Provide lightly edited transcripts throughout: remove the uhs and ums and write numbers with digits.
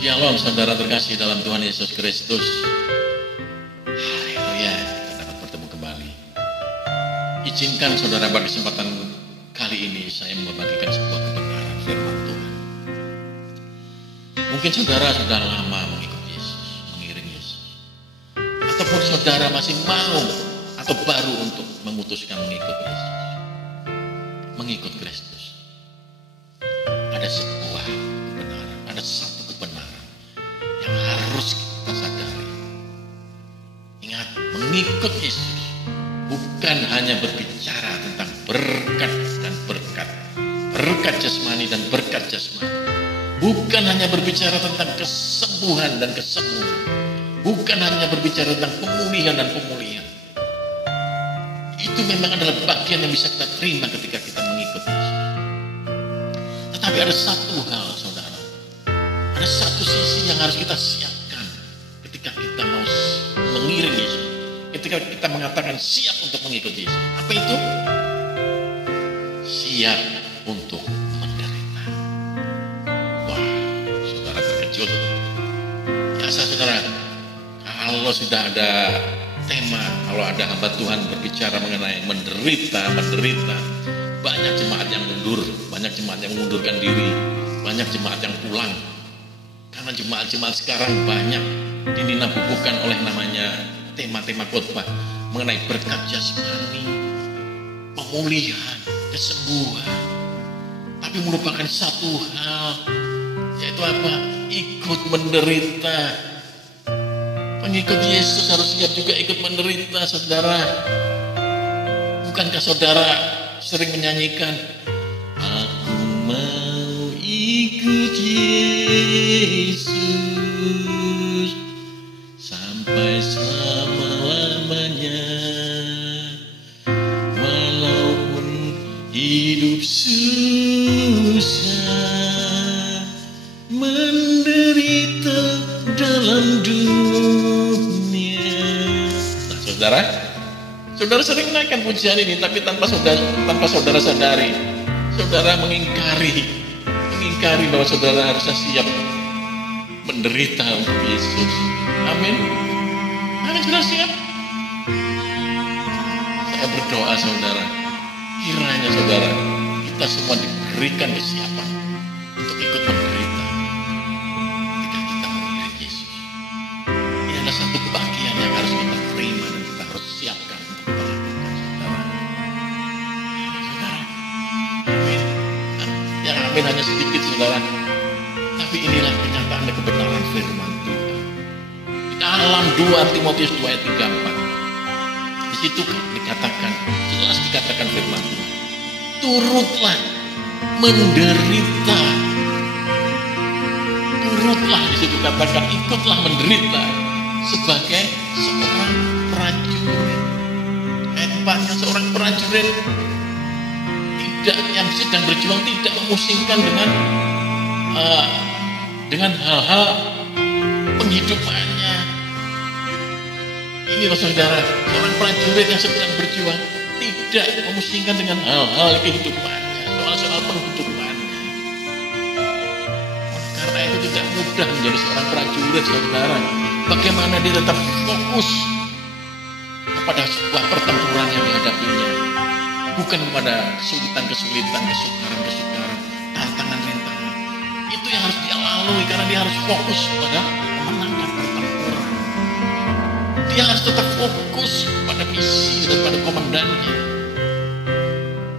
Shalom saudara terkasih dalam Tuhan Yesus Kristus. Haleluya, kita dapat bertemu kembali. Izinkan saudara pada kesempatan kali ini saya membagikan sebuah kebenaran firman Tuhan. Mungkin saudara sudah lama mengikuti Yesus, mengiring Yesus. Ataupun saudara masih mau atau baru untuk memutuskan mengikut Yesus. Mengikut Kristus. Ada sebuah kebenaran, ada satu kebenaran yang harus kita sadari. Ingat, mengikut Yesus bukan hanya berbicara tentang berkat dan berkat, berkat jasmani dan berkat jasmani. Bukan hanya berbicara tentang kesembuhan dan kesembuhan. Bukan hanya berbicara tentang pemulihan dan pemulihan. Itu memang adalah bagian yang bisa kita terima ketika kita mengikut Yesus. Tetapi ada satu hal, saudara. Ada satu sisi yang harus kita siapkan ketika kita mau mengiring Yesus. Ketika kita mengatakan siap untuk mengikuti Yesus. Apa itu? Siap untuk menderita. Wah, saudara terkejut. Biasa saudara, kalau sudah ada tema, kalau ada hamba Tuhan berbicara mengenai menderita, banyak jemaat yang mundur, banyak jemaat yang mengundurkan diri, banyak jemaat yang pulang. Karena jemaat-jemaat sekarang banyak dininabubukan oleh namanya tema-tema khotbah mengenai berkat jasmani, pemulihan, kesembuhan. Tapi merupakan satu hal, yaitu apa? Ikut menderita. Pengikut Yesus harus siap juga ikut menderita, saudara. Bukankah saudara sering menyanyikan, aku mau ikut Yesus sampai selama-lamanya, walaupun hidup susah, menderita dalam dunia. Nah, saudara sering menaikkan pujian ini, tapi tanpa saudara sadari, saudara mengingkari bahwa saudara harusnya siap menderita untuk Yesus. Amin. Amin, sudah siap. Saya berdoa saudara, kiranya saudara, kita semua diberikan kesiapan untuk ikut menderita ketika kita mengiring Yesus. Ini adalah satu kebahagiaan yang harus kita terima dan kita harus siapkan untuk kita lakukan, saudara. Amin. Yang amin hanya sedikit, saudara. Tapi inilah kenyataan dan kebenaran firman Tuhan. Di dalam 2 Timotius 2 ayat 3-4. Di situ dikatakan, jelas dikatakan firman Tuhan. Turutlah menderita. Turutlah, di situ katakan, ikutlah menderita sebagai seorang prajurit. Ayat 4-nya, seorang prajurit yang sedang berjuang tidak memusingkan dengan hal-hal penghidupannya. Ini loh saudara, seorang prajurit yang sedang berjuang tidak memusingkan dengan hal-hal kehidupannya, soal-soal penghidupannya. Karena itu tidak mudah menjadi seorang prajurit, saudara. Bagaimana dia tetap fokus kepada sebuah pertempuran yang dihadapinya, bukan pada kesulitan-kesulitan, kesukaran-kesukaran, tantangan-rintangan. Itu yang harus dia lalui, karena dia harus fokus pada memenangkan pertempuran. Dia harus tetap fokus pada misi dan pada komandannya.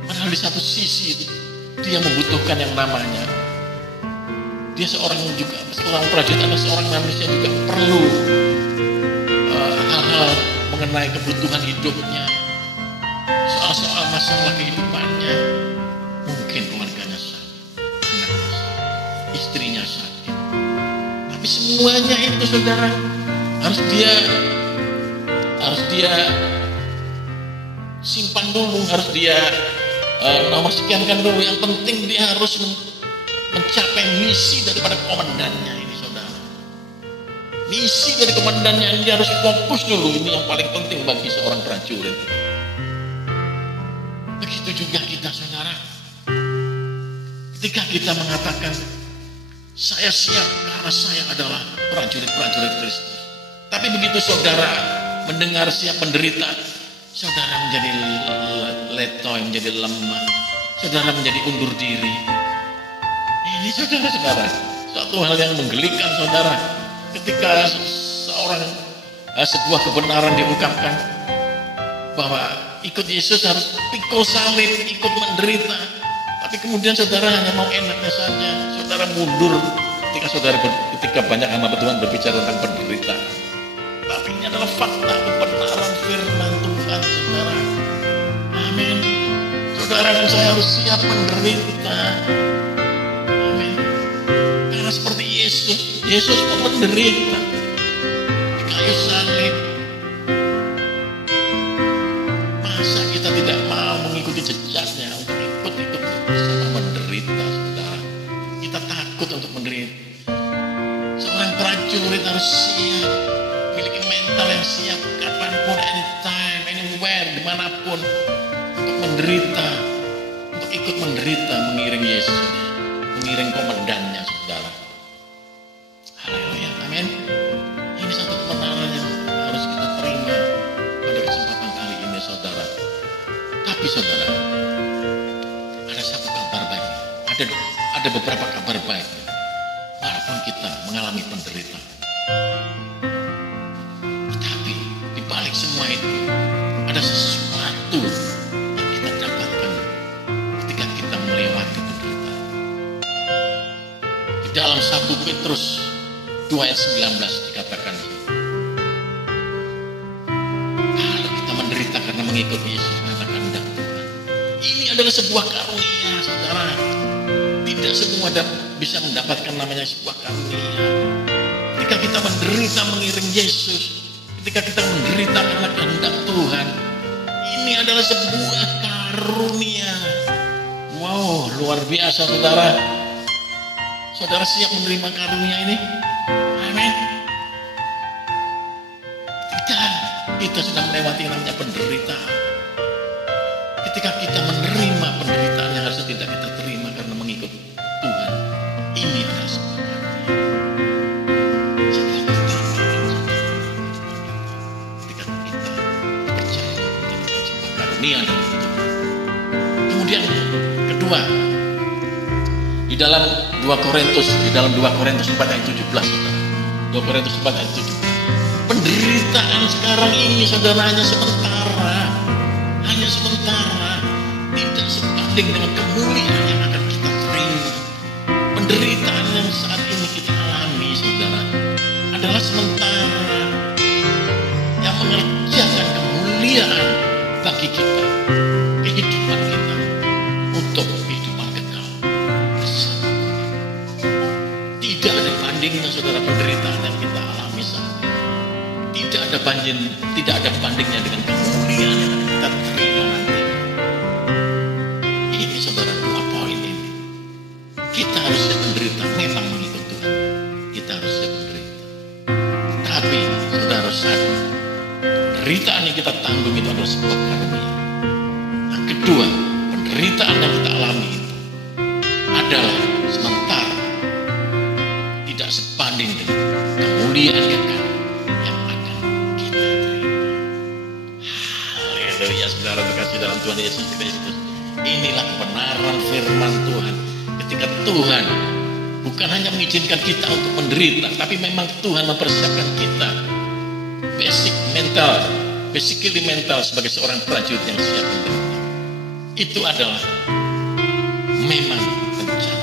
Padahal di satu sisi dia membutuhkan yang namanya, dia seorang prajurit adalah seorang manusia juga perlu hal-hal mengenai kebutuhan hidupnya, soal-soal masalah kehidupannya. Mungkin keluarganya sakit, anaknya sakit, istrinya sakit. Tapi semuanya itu saudara harus dia simpan dulu, harus dia nomor sekiankan dulu. Yang penting dia harus mencapai misi daripada komandannya ini, saudara. Misi dari komandannya ini dia harus fokus dulu. Ini yang paling penting bagi seorang prajurit. Begitu juga kita, saudara. Ketika kita mengatakan Saya siap karena saya adalah prajurit-prajurit Kristus. Tapi begitu saudara mendengar siap menderita, saudara menjadi letoy, menjadi lemah, saudara menjadi undur diri. Ini saudara-saudara, suatu hal yang menggelikan saudara. Ketika sebuah kebenaran diungkapkan bahwa ikut Yesus harus pikul salib, ikut menderita. Tapi kemudian saudara hanya mau enaknya saja. Saudara mundur ketika banyak hamba Tuhan berbicara tentang penderitaan. Tapi ini adalah fakta kebenaran firman Tuhan, saudara. Amin. Saudara dan saya harus siap menderita. Amin. Karena seperti Yesus pun menderita di kayu salib. Masa kita tidak mau mengikuti jejaknya untuk ikut bersama menderita, saudara? Kita takut untuk menderita. Seorang prajurit harus siap, memiliki mental yang siap kapanpun, anytime, anywhere, dimanapun, untuk menderita, untuk ikut menderita mengiring Yesus, mengiring komandannya, saudara. Haleluya, amin. Ini satu kebenaran yang harus kita terima pada kesempatan kali ini, saudara. Tapi saudara, ada satu kabar baik. Ada beberapa kabar baik. Walaupun kita mengalami penderitaan, tetapi di balik semua itu ada sesuatu yang kita dapatkan ketika kita melewati penderitaan. Di dalam 1 Petrus 2 ayat 19 dikatakan, kalau kita menderita karena mengikut Yesus karena kehendak Tuhan, ini adalah sebuah karunia, saudara. Tidak semua bisa mendapatkan namanya sebuah karunia. Ketika kita menderita mengiring Yesus, ketika kita menderita karena kehendak Tuhan, ini adalah sebuah karunia. Wow, luar biasa, saudara. Saudara siap menerima karunia ini? Amin. Kita sudah melewati namanya penderitaan. Ketika kita menerima penderitaan yang harusnya tidak kita terima karena mengikut Tuhan, ini adalah sebuah karunia. Ketika kita percaya mendapatkan sebuah karunia dari Tuhan. Kemudian kedua, di dalam 2 Korintus 4 ayat 17, saudara. 2 Korintus 4 ayat 17. Penderitaan sekarang ini, saudara, hanya sementara, tidak sebanding dengan kemuliaan yang akan kita terima. Penderitaan yang saat ini kita alami, saudara, adalah sementara, yang mengerjakan kemuliaan bagi kita, kehidupan kita, untuk kehidupan kekal bersama Tuhan. Tidak ada bandingnya, saudara, penderitaan yang kita alami saat ini. Tidak ada bandingnya dengan kemuliaan yang akan kita terima nanti. Ini, saudara, 2 poin ini. Kita harus siap menderita, memang mengikut Tuhan. Kita harus siap menderita. Tapi, saudara, sadar, penderitaan yang kita tanggung itu adalah sebuah karunia. Yang kedua, penderitaan yang kita alami itu adalah sementara, tidak sebanding dengan kemuliaan kekal yang akan kita terima. Haleluya, saudara terkasih dalam Tuhan Yesus Kristus. Inilah kebenaran firman Tuhan. Ketika Tuhan bukan hanya mengizinkan kita untuk menderita, tapi memang Tuhan mempersiapkan kita basically mental sebagai seorang prajurit yang siap menderita. Itu adalah memang rencana